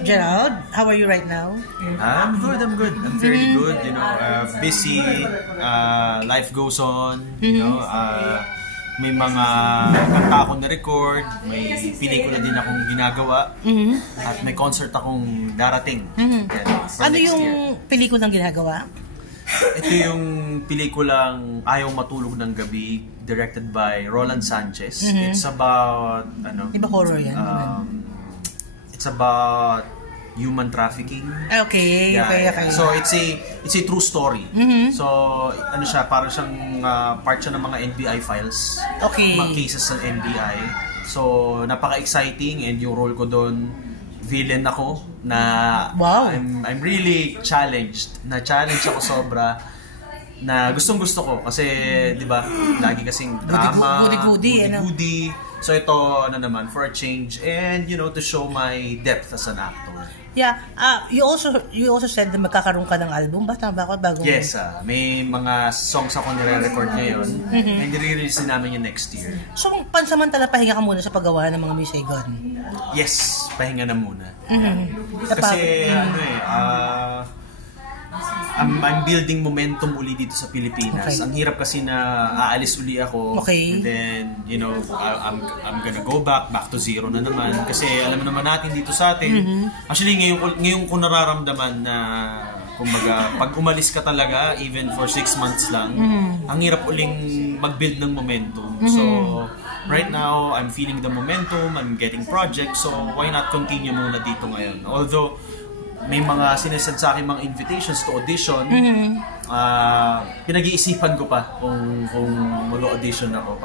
Gerald, how are you right now? I'm good. I'm fairly good. You know, busy. Life goes on. You know, may mga kanta akong na-record. May pelikula din akong ginagawa. At may concert akong darating. Ano yung pelikulang ginagawa? Ito yung pelikulang Ayaw Matulog ng Gabi, directed by Roland Sanchez. It's about, Iba horror yan? It's about human trafficking. Okay. So it's a true story. So ano siya, parang siyang part siya ng mga NBI files. Okay. Mga cases ng NBI. So napaka-exciting, and yung role ko doon, villain ako na wow. I'm really challenged. Na-challenge ako sobra. Na gustong-gusto ko kasi 'di ba, lagi kasing drama, goody. So ito naman for a change, and to show my depth as an actor. Yeah, you also said na magkakaroon ka ng album ba? Tama ba bago? Yes, may mga songs ako nire-record ngayon, and i-release namin yung next year. So pansamantala pahinga ka muna sa paggawa ng mga musigon? Yes, pahinga na muna. Kasi I'm building momentum uli dito sa Pilipinas. Okay. Ang hirap kasi na aalis uli ako. Okay. And then, I'm gonna go back to zero na naman. Kasi alam naman natin dito sa atin. Actually, ngayon ko nararamdaman na, kumbaga, pag umalis ka talaga, even for 6 months lang, ang hirap uling mag-build ng momentum. So, right now, I'm feeling the momentum, I'm getting projects, so why not continue muna dito ngayon? Although, may mga sinesend sa akin mga invitations to audition. Pinag-iisipan ko pa kung mag-audition ako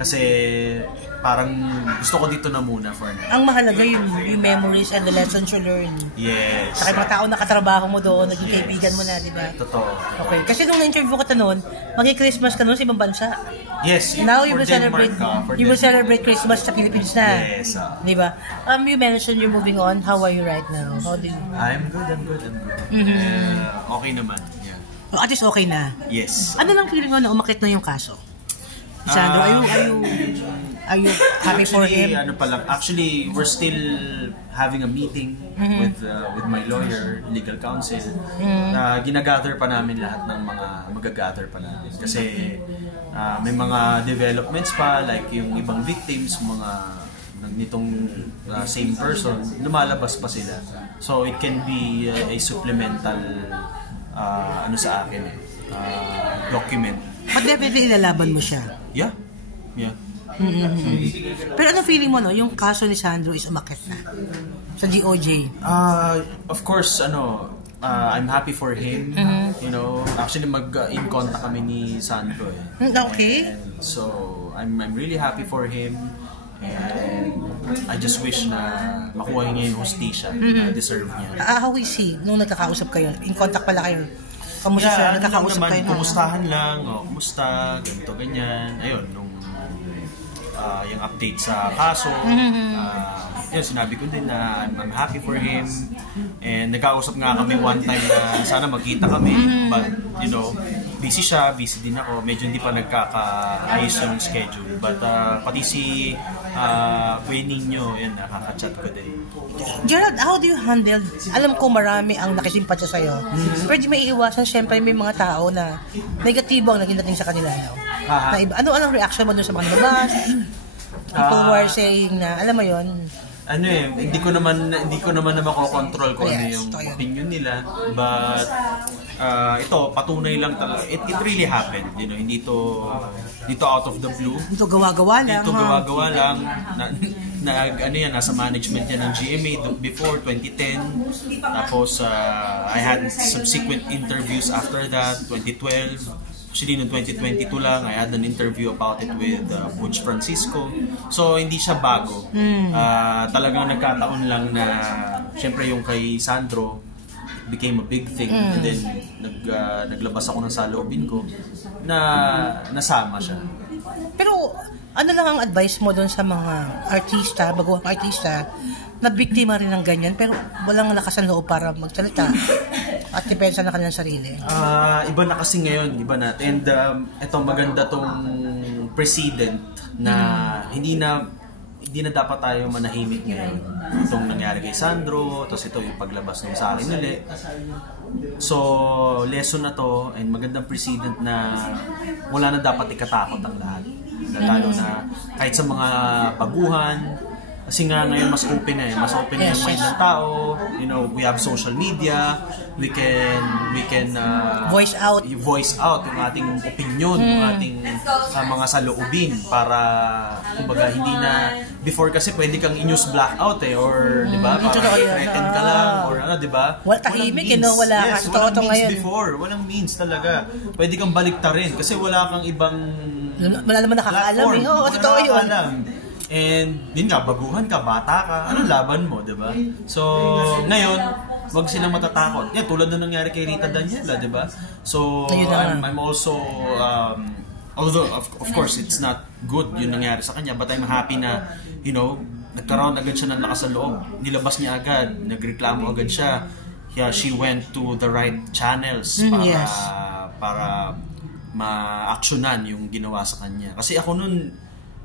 kasi parang gusto ko dito na muna for now. Ang mahalaga yung memories and the lessons you learn. Yes. Saka mga tao nakatrabaho mo doon, naging kaibigan mo na, di ba? Totoo. Okay. Kasi nung na-interview ka noon, mag-Christmas ka noon sa ibang bansa. Yes. Now you will celebrate Christmas sa Philippines na. Yes. Di ba? You mentioned you're moving on. How are you right now? How do you... I'm good. Okay naman. Yeah. Oh, at least okay na. Yes. Ano lang feeling mo na umakit na yung kaso? Sandro, are you happy for him? Actually, we're still having a meeting with my lawyer, legal counsel. Ginagather pa namin lahat ng mga magagather pa namin. Kasi may mga developments pa, like yung ibang victims, mga nitong same person, lumalabas pa sila. So it can be a supplemental sa akin document. But definitely ilalaban mo siya. Yeah. Pero ano feeling mo yung kaso ni Sandro is umakit na sa DOJ? Of course, I'm happy for him. Actually in contact kami ni Sandro. Okay. And so I'm really happy for him. And I just wish na makuha niya yung hostisya na deserve niya. How is he? Nung nagkakausap kayo, in contact pala kayo, kamusta siya? Nagkakausap kayo na? Kumustahan lang, kumusta, ganito, ganyan. Ayun, yung update sa kaso. Sinabi ko din na I'm happy for him. And nagkausap nga kami one time na sana magkita kami. But, busy siya, busy din ako. Medyo hindi pa nagkaka-ayos yung schedule. But pati si Kuya Nino, nakaka-chat ko din. Gerald, how do you handle? Alam ko marami ang nakisimpatsa sa'yo. Pero di may iwasan, syempre may mga tao na negatibo ang naging dating sa kanila. Na iba. Ano ang reaction mo dun sa mga nababas? People were saying na, alam mo yon, hindi ko naman na makokontrol kung ano yung opinion nila, but ito patunay lang talaga, it really happened, hindi to out of the blue, dito gawa-gawa lang nasa management niya ng GMA before 2010, tapos I had subsequent interviews after that, 2012. Actually, noong 2022 lang, I had an interview about it with Butch Francisco. So, hindi siya bago. Talagang nagkataon lang na, syempre yung kay Sandro, it became a big thing. And then, naglabas ako ng saloobin ko na nasama siya. Pero, ano lang ang advice mo doon sa mga artista, baguhang artista, na biktima rin ng ganyan, pero walang lakas ng loob para magsalita at depensa na kanilang sarili? Iba na kasi ngayon, iba na. And ito maganda tong precedent na hindi hindi na dapat tayo manahimik ngayon. Itong nangyari kay Sandro, tapos ito yung paglabas ng sa akin ulit. So, lesson na to, and magandang precedent na wala na dapat ikatakot ang lahat. Lalo na kahit sa mga baguhan, kasi nga ngayon mas open na mas open na yung mind ng tao. You know, we have social media, we can voice out yung ating opinion, yung ating mga saloobin para kumbaga hindi na before kasi pwede kang i-news blackout or di ba para threaten ka lang or ano di ba wala tahimik wala means before, walang means talaga, pwede kang baliktarin kasi wala kang ibang wala naman nakakaalam totoo yun. And yun nga, baguhan ka, bata ka, anong laban mo, di ba? So, ngayon, wag silang matatakot. Yeah, tulad na nangyari kay Rita Daniela, di ba? So, I'm also, although, of course, it's not good yung nangyari sa kanya, but I'm happy na, you know, nagkaroon agad siya ng lakas sa loob. Nilabas niya agad, nagreklamo agad siya. Yeah, she went to the right channels para ma-actionan yung ginawa sa kanya. Kasi ako nun,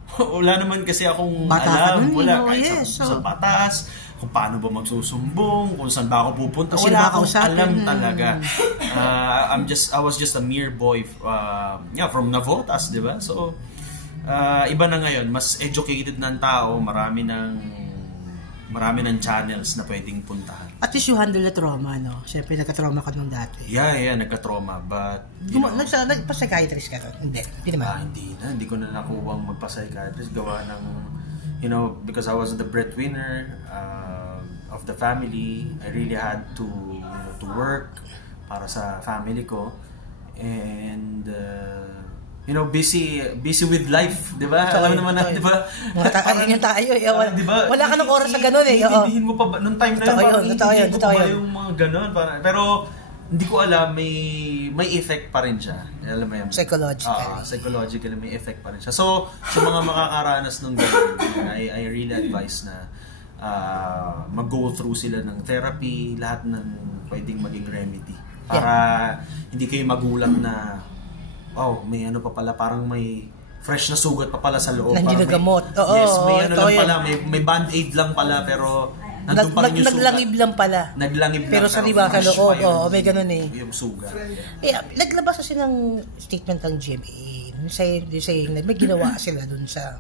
wala naman kasi akong alam, wala kahit sa batas, kung paano ba magsusumbong, kung saan ba ako pupunta, wala akong alam talaga. I was just a mere boy from Navotas, di ba? So, iba na ngayon, mas educated na ang tao, marami ng channels na pwedeng puntahan. At least you handle the trauma, no? Siyempre, nagka-trauma ka nung dati. Yeah, nagka-trauma. But, nagpa-psychiatrist ka ron? Hindi naman. Hindi ko na nakuwang magpa-psychiatrist. Gawa ng, you know, because I was the breadwinner of the family, I really had to work para sa family ko. And, you know, busy with life, di ba? Alam naman na, di ba? Parang tayo, diba? Wala ka ng oras sa ganun Iintindihin mo pa ba? Nung time na yun, iintindihin mo pa ba yung mga ganun? Pero, hindi ko alam, may effect pa rin siya. Alam mo yun? Psychologically, may effect pa rin siya. So, sa mga makakaranas ng ganun, I really advise na mag-go through sila ng therapy, lahat ng pwedeng maging remedy. Para hindi kayo magulat na may ano pa pala, parang may fresh na sugat pa pala sa loob. Hindi nagamot. May ano lang pala, may band-aid lang pala, pero nandun pa rin yung sugat. Naglangib lang pala. Pero sa diba sa loob, may ganun yung sugat. Naglabas kasi ng statement ng GMA. Saying na may ginawa sila dun sa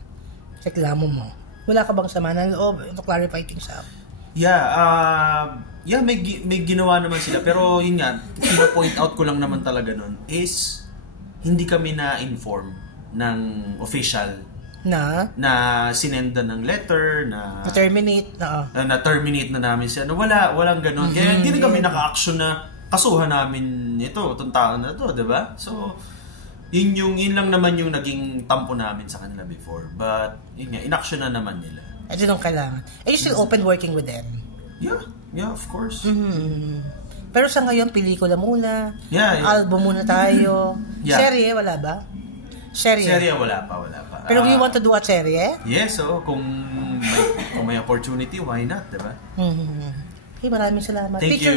reklamo mo. Wala ka bang sama ng loob to clarify things up? May ginawa naman sila, pero yun nga, point out ko lang naman talaga nun is hindi kami na-inform ng official na sinenda ng letter na-terminate na namin siya. Walang ganun. Kaya hindi na kami naka-action na kasuhan namin itong tao na to, diba? So, yun lang naman yung naging tampo namin sa kanila before. But, yun nga, in-action na naman nila. Ito yung kailangan. Are you still open working with them? Yeah, of course. Pero sa ngayon, pelikula muna. Album muna tayo. Serye, wala ba? Serye, wala pa. Pero you want to do a serye? Yes, kung may opportunity, why not, diba? Okay, maraming salamat. Thank you.